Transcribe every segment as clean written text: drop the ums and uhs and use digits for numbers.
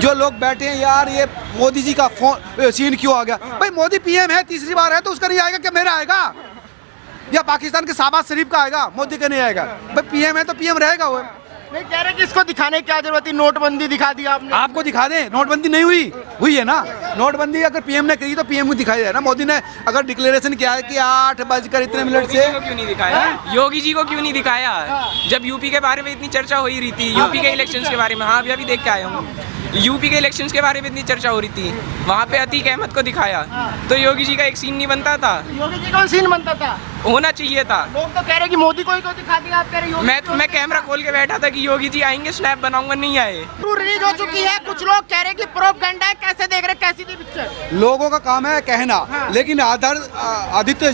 जो लोग बैठे हैं यार ये मोदी जी का फोन सीन क्यों आ गया, भाई मोदी पीएम है, तीसरी बार है तो उसका नहीं आएगा क्या मेरा आएगा, या पाकिस्तान के शहबाज शरीफ का आएगा, मोदी का नहीं आएगा। भाई पीएम है तो पीएम रहेगा वो। नहीं कह रहे कि इसको दिखाने की क्या जरूरत थी, नोटबंदी दिखा दी आपने। आपको दिखा दें, नोटबंदी नहीं हुई है ना। नोटबंदी अगर पीएम ने करी तो पीएम को दिखाई है ना। मोदी ने अगर डिक्लेरेशन किया है कि 8:00 से क्यों नहीं दिखाया, योगी जी को क्यों नहीं दिखाया, जब यूपी के बारे में इतनी चर्चा हो ही रही थी, यूपी के इलेक्शंस के बारे में। हाँ अभी देख के आया हूँ, यूपी के इलेक्शंस के बारे में इतनी चर्चा हो रही थी, वहाँ पे अतीक अहमद को दिखाया तो योगी जी का एक सीन नहीं बनता था। योगी जी का सीन बनता था, होना चाहिए था। लोग तो कह रहे कि मोदी को ही तो दिखा दिया, आप कह रहे योगी मैं कैमरा खोल के बैठा था कि योगी जी आएंगे, स्नैप बनाऊंगा, नहीं आए। रिलीज हो चुकी है, कुछ लोग कह रहे कि प्रोपगेंडा है, कैसे देख रहे, कैसी थी पिक्चर। लोगों का काम है कहना, लेकिन आदित्य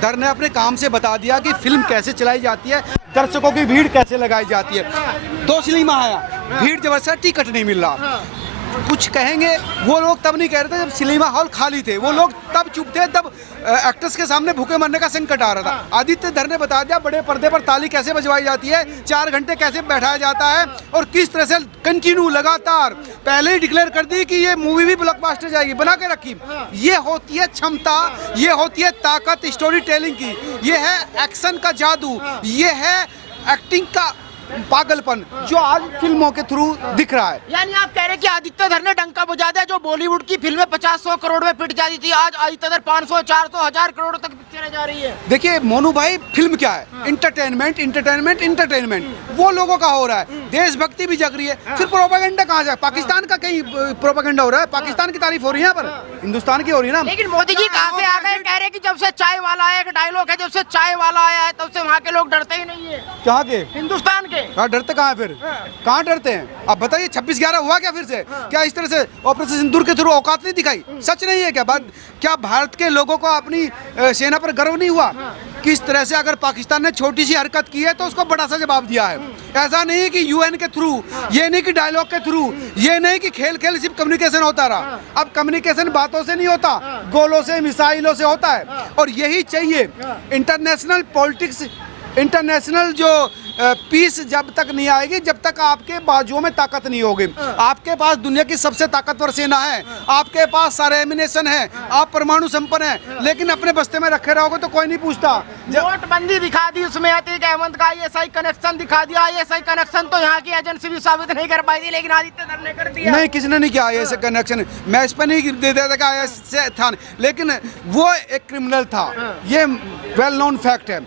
धर ने अपने काम से बता दिया कि फिल्म कैसे चलाई जाती है, दर्शकों की भीड़ कैसे लगाई जाती है। 2 सिनेमा आया, भीड़ जबरदस्त, टिकट नहीं मिल रहा। कुछ कहेंगे वो लोग तब नहीं कह रहे थे जब सिनेमा हॉल खाली थे, वो लोग तब चुप थे तब एक्टर्स के सामने भूखे मरने का संकट आ रहा था। आदित्य धर ने बता दिया बड़े पर्दे पर ताली कैसे बजवाई जाती है, 4 घंटे कैसे बैठाया जाता है और किस तरह से कंटिन्यू लगातार पहले ही डिक्लेयर कर दी कि ये मूवी भी ब्लॉकबस्टर जाएगी, बना के रखी। ये होती है क्षमता, ये होती है ताकत स्टोरी टेलिंग की, ये है एक्शन का जादू, ये है एक्टिंग का पागलपन जो आज फिल्मों के थ्रू दिख रहा है। यानी आप कह रहे हैं कि आदित्य धर ने डंका बजा दिया, जो बॉलीवुड की फिल्में 50-100 करोड़ में पिट जाती थी, आज आदित्य धर 500, 400, 1000 करोड़ तक पिक्चरें जा रही है। देखिए मोनू भाई, फिल्म क्या है, इंटरटेनमेंट इंटरटेनमेंट इंटरटेनमेंट, वो लोगों का हो रहा है, देशभक्ति भी जग रही है, फिर प्रोपेगेंडा कहाँ जाए। पाकिस्तान का कहीं प्रोपेगेंडा हो रहा है, पाकिस्तान की तारीफ हो रही है यहाँ पर, हिंदुस्तान की हो रही है ना। लेकिन मोदी जी कहाँ से आ गए, कह रहे कि जब से चाय वाला आया, एक डायलॉग है, जब से चाय वाला आया है तब से वहाँ के लोग डरते ही नहीं है। कहाँ के? हिंदुस्तान के। हाँ, डरते कहाँ है फिर, कहाँ डरते हैं? अब बताइए 26/11 हुआ क्या फिर से? क्या इस तरह से ऑपरेशन सिंदूर के थ्रू औकात नहीं दिखाई? सच नहीं है क्या बात? क्या भारत के लोगों को अपनी सेना पर गर्व नहीं हुआ? किस तरह से अगर पाकिस्तान ने छोटी सी हरकत की है तो उसको बड़ा सा जवाब दिया है। ऐसा नहीं कि यूएन के थ्रू, ये नहीं कि डायलॉग के थ्रू, ये नहीं कि खेल खेल सिर्फ कम्युनिकेशन होता रहा। अब कम्युनिकेशन बातों से नहीं होता, गोलों से, मिसाइलों से होता है, और यही चाहिए। इंटरनेशनल पॉलिटिक्स, इंटरनेशनल जो पीस जब तक नहीं आएगी, जब तक आपके बाजुओं में ताकत नहीं होगी। आपके पास दुनिया की सबसे ताकतवर सेना है, आपके पास सारे एमिनेशन है, आप परमाणु संपन्न है, लेकिन अपने बस्ते में रखे रहोगे तो कोई नहीं पूछता। नोटबंदी दिखा दी, उसमें अतीक अहमद का ISI कनेक्शन दिखा दिया। ISI कनेक्शन तो यहाँ की एजेंसी भी साबित नहीं कर पाई थी, लेकिन आदित्य धर ने कर दिया। नहीं, किसने नहीं किया ISI कनेक्शन, मैं इस पर नहीं दे देता कि ISI था, लेकिन वो एक क्रिमिनल था, ये वेल नोन फैक्ट है।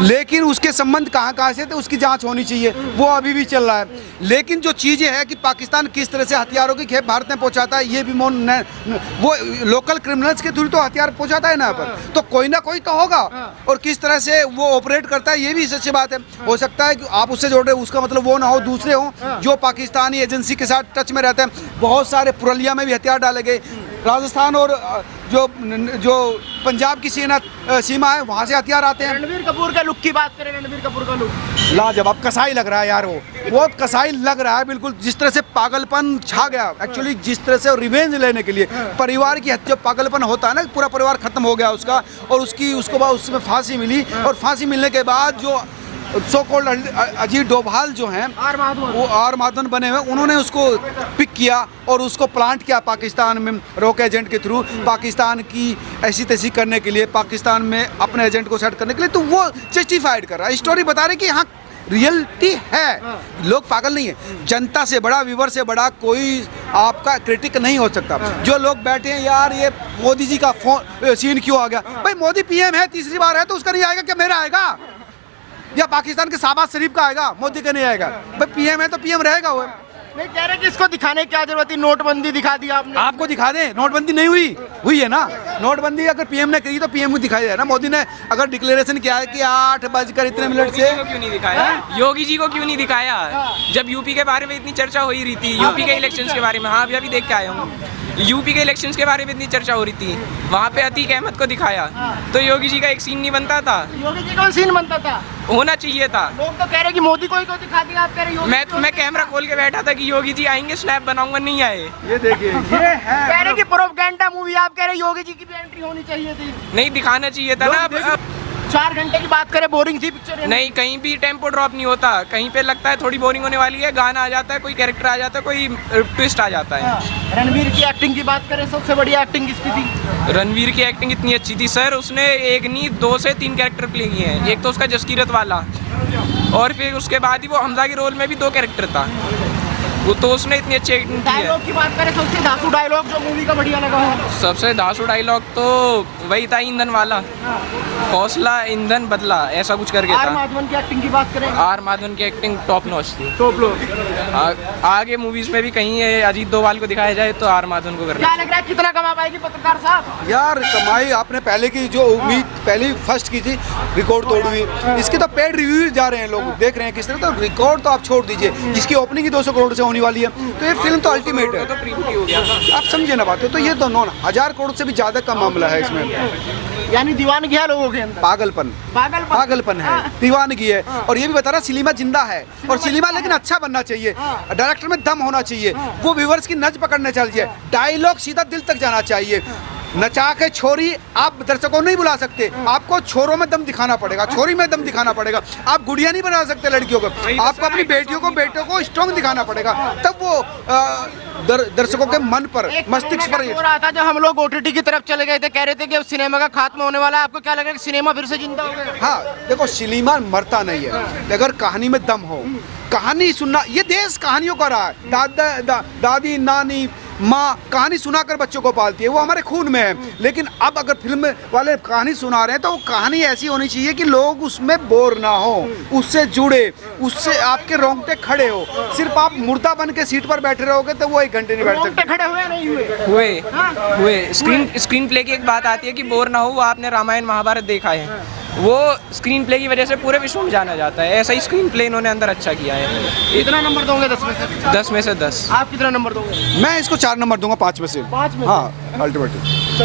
लेकिन उसके संबंध कहाँ से थे, उसकी जांच होनी चाहिए, वो अभी भी चल रहा है। लेकिन जो चीज़ें है कि पाकिस्तान किस तरह से हथियारों की खेप भारत में पहुंचाता है, ये भी वो लोकल क्रिमिनल्स के थ्रू तो हथियार पहुंचाता है ना पर, तो कोई ना कोई तो होगा, और किस तरह से वो ऑपरेट करता है ये भी सच्ची बात है। हो सकता है कि आप उससे जोड़ रहे हो, उसका मतलब वो ना हो, दूसरे हो जो पाकिस्तानी एजेंसी के साथ टच में रहते हैं। बहुत सारे पुरलिया में भी हथियार डाले गए, राजस्थान और जो पंजाब की सीमा है वहाँ से हथियार आते हैं। रणबीर कपूर के लुक की बात करें, रणबीर कपूर का लुक लाजवाब, कसाई लग रहा है यार, वो कसाई लग रहा है बिल्कुल। जिस तरह से पागलपन छा गया, एक्चुअली जिस तरह से रिवेंज लेने के लिए परिवार की हत्या, पागलपन होता है ना, पूरा परिवार खत्म हो गया उसका, और उसको बाद उसमें फांसी मिली, और फांसी मिलने के बाद जो सो कॉल्ड अजीत डोभाल जो हैं, वो आर माधवन बने हुए, उन्होंने उसको पिक किया और उसको प्लांट किया पाकिस्तान में रॉक एजेंट के थ्रू, पाकिस्तान की ऐसी तैसी करने के लिए, पाकिस्तान में अपने एजेंट को सेट करने के लिए। तो वो जस्टिफाइड कर रहा है, स्टोरी बता रहे कि हाँ रियलिटी है, लोग पागल नहीं है। जनता से बड़ा, व्यूवर से बड़ा कोई आपका क्रिटिक नहीं हो सकता। जो लोग बैठे हैं यार ये मोदी जी का फोन सीन क्यों आ गया, भाई मोदी पीएम है, तीसरी बार है तो उसका नहीं आएगा क्या मेरा आएगा, या पाकिस्तान के शहबाज शरीफ का आएगा, मोदी का नहीं आएगा। भाई पीएम है तो पीएम रहेगा वो। नहीं कह रहे कि इसको दिखाने की क्या जरूरत थी, नोटबंदी दिखा दी आपने। आपको दिखा दें, नोटबंदी नहीं हुई है ना। नोटबंदी अगर पीएम ने करी तो पीएम को दिखाई दे ना। मोदी ने अगर डिक्लेरेशन किया है कि 8:00 से क्यों नहीं दिखाया, योगी जी को क्यों नहीं दिखाया, जब यूपी के बारे में इतनी चर्चा हो ही रही थी, यूपी के इलेक्शंस के बारे में। हाँ अभी देख के आया हूँ, यूपी के इलेक्शंस के बारे में इतनी चर्चा हो रही थी, वहाँ पे अतीक अहमद को दिखाया तो योगी जी का एक सीन नहीं बनता था। योगी जी का सीन बनता था, होना चाहिए था। लोग तो कह रहे कि मोदी को ही तो दिखा दिया, आप कह रहे योगी मैं कैमरा खोल के बैठा था कि योगी जी आएंगे, स्नैप बनाऊंगा, नहीं आए। ये देखिए, ये है कह रहे कि प्रोपगेंडा मूवी, आप कह रहे योगी जी की भी एंट्री होनी चाहिए थी, नहीं दिखाना चाहिए था ना। 4 घंटे की बात करें, बोरिंग थी पिक्चर? नहीं, कहीं भी टेम्पो ड्रॉप नहीं होता, कहीं पे लगता है थोड़ी बोरिंग होने वाली है, गाना आ जाता है, कोई कैरेक्टर आ जाता है, कोई ट्विस्ट आ जाता है। रणवीर की एक्टिंग की बात करें, सबसे बढ़िया एक्टिंग किसकी थी? रणवीर की एक्टिंग इतनी अच्छी थी सर, उसने एक नहीं 2 से 3 कैरेक्टर प्ले किए हैं। एक तो उसका जसकीरत वाला, और फिर उसके बाद ही वो हमजा के रोल में भी 2 कैरेक्टर था, वो तो उसने इतनी अच्छी एक्टिंग की है। डायलॉग की बात करें, सबसे धांसू डायलॉग जो मूवी का बढ़िया लगा हो? सबसे धांसू डायलॉग तो वही था, ईंधन वाला, हौसला ईंधन बदला, ऐसा कुछ करके आर था। माधवन की एक्टिंग की बात करें? आर माधवन की एक्टिंग टॉप नॉच थी। टॉप लोग। आगे मूवीज में भी कहीं ये अजीत डोभाल को दिखाया जाए तो आर माधवन को करना। क्या लग रहा है कितना कमा पाएगी पत्रकार साहब? यार कमाई आपने पहले की जो उम्मीद पहले फर्स्ट की थी, रिकॉर्ड तोड़ हुई। इसके तो पेड रिव्यू जा रहे हैं, लोग देख रहे हैं किस तरह, तो रिकॉर्ड तो आप छोड़ दीजिए, जिसकी ओपनिंग ही 200 करोड़ से होने वाली है, तो ये फिल्म तो अल्टीमेट है। तो प्रीव्यू हो गया था। आप समझे ना बात, तो ये तो 9,000 करोड़ से भी ज्यादा का मामला है इसमें। यानी दीवानगी है लोगों के अंदर? पागलपन पागलपन है, दीवानगी है। और ये भी बता रहा सिनेमा जिंदा है, और सिनेमा लेकिन अच्छा बनना चाहिए, डायरेक्टर में दम होना चाहिए, वो व्यूवर्स की नज पकड़ना चाहिए, डायलॉग सीधा दिल तक जाना चाहिए। नचा के छोरी आप दर्शकों को नहीं बुला सकते, आपको छोरों में दम दिखाना पड़ेगा, छोरी में दम दिखाना पड़ेगा। आप गुड़िया नहीं बना सकते लड़कियों को, आपको अपनी बेटियों को बेटों को स्ट्रॉन्ग दिखाना पड़ेगा, तब वो दर्शकों के मन पर, मस्तिष्क पर। हो रहा था जब हम लोग OTT की तरफ चले गए थे, कह रहे थे कि अब सिनेमा का खात्मा होने वाला है, आपको क्या लग रहा है कि सिनेमा फिर से जिंदा हो गया? हाँ देखो, सिनेमा मरता नहीं है, अगर कहानी में दम हो, कहानी सुनना, ये देश कहानियों का रहा है। दादी नानी माँ कहानी सुनाकर बच्चों को पालती है, वो हमारे खून में है। लेकिन अब अगर फिल्म वाले कहानी सुना रहे हैं तो वो कहानी ऐसी होनी चाहिए कि लोग उसमें बोर ना हो, उससे जुड़े, उससे आपके रोंगटे खड़े हो। सिर्फ आप मुर्दा बन के सीट पर बैठे रहोगे तो वो 1 घंटे नहीं बैठ सकते। खड़े हुए नहीं हुए? हुए। स्क्रीन प्ले की एक बात आती है कि बोर ना हो, वो आपने रामायण महाभारत देखा है, वो स्क्रीन प्ले की वजह से पूरे विश्व में जाना जाता है। ऐसा ही स्क्रीन प्ले इन्होंने अंदर अच्छा किया है। कितना नंबर दोगे 10 में से? 10 में से 10। आप कितना नंबर दोगे? मैं इसको 4 नंबर दूंगा 5 में से। 5 में? हाँ, अल्टीमेटली।